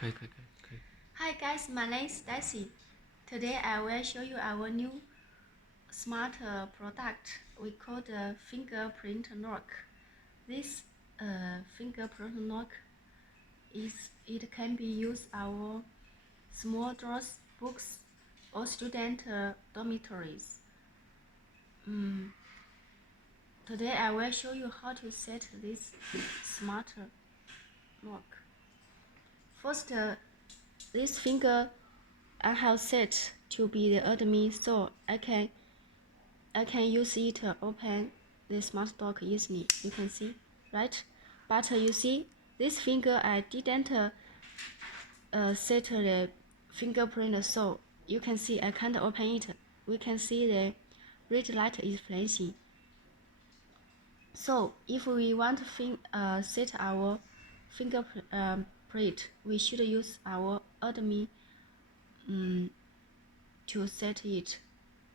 可以。 Hi guys, my name is Daisy. Today I will show you our new smart product we call the fingerprint lock. This fingerprint lock it can be used our small drawers, books, or student dormitories. Today I will show you how to set this smart lock. First, this finger I have set to be the admin, so I can use it to open the smart lock easily. You can see, right? But you see, this finger I didn't set the fingerprint, so you can see I can't open it. We can see the red light is flashing. So if we want to set our fingerprint, we should use our admin to set it.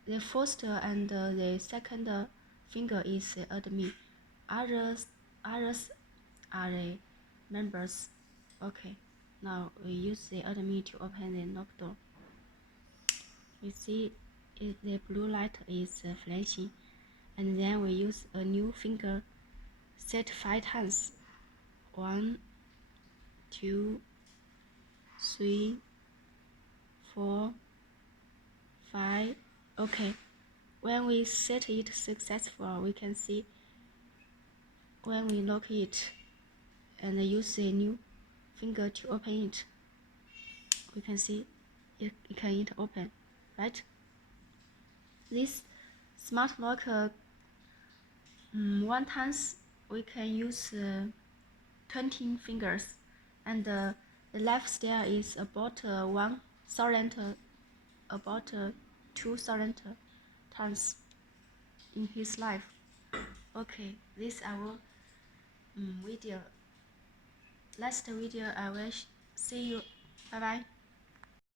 The first and the second finger is the admin. Others are the members. Okay, now we use the admin to open the lock door. You see the blue light is flashing, and then we use a new finger, set 5 times. 1, 2, 3, 4, 5. Okay, when we set it successful, we can see when we lock it and use the new finger to open it, we can see it can open, right? This smart lock, one times we can use 20 fingers, and the lifestyle is about 1,000, about 2,000 times in his life. Okay, this our video. Last video I will see you. Bye bye.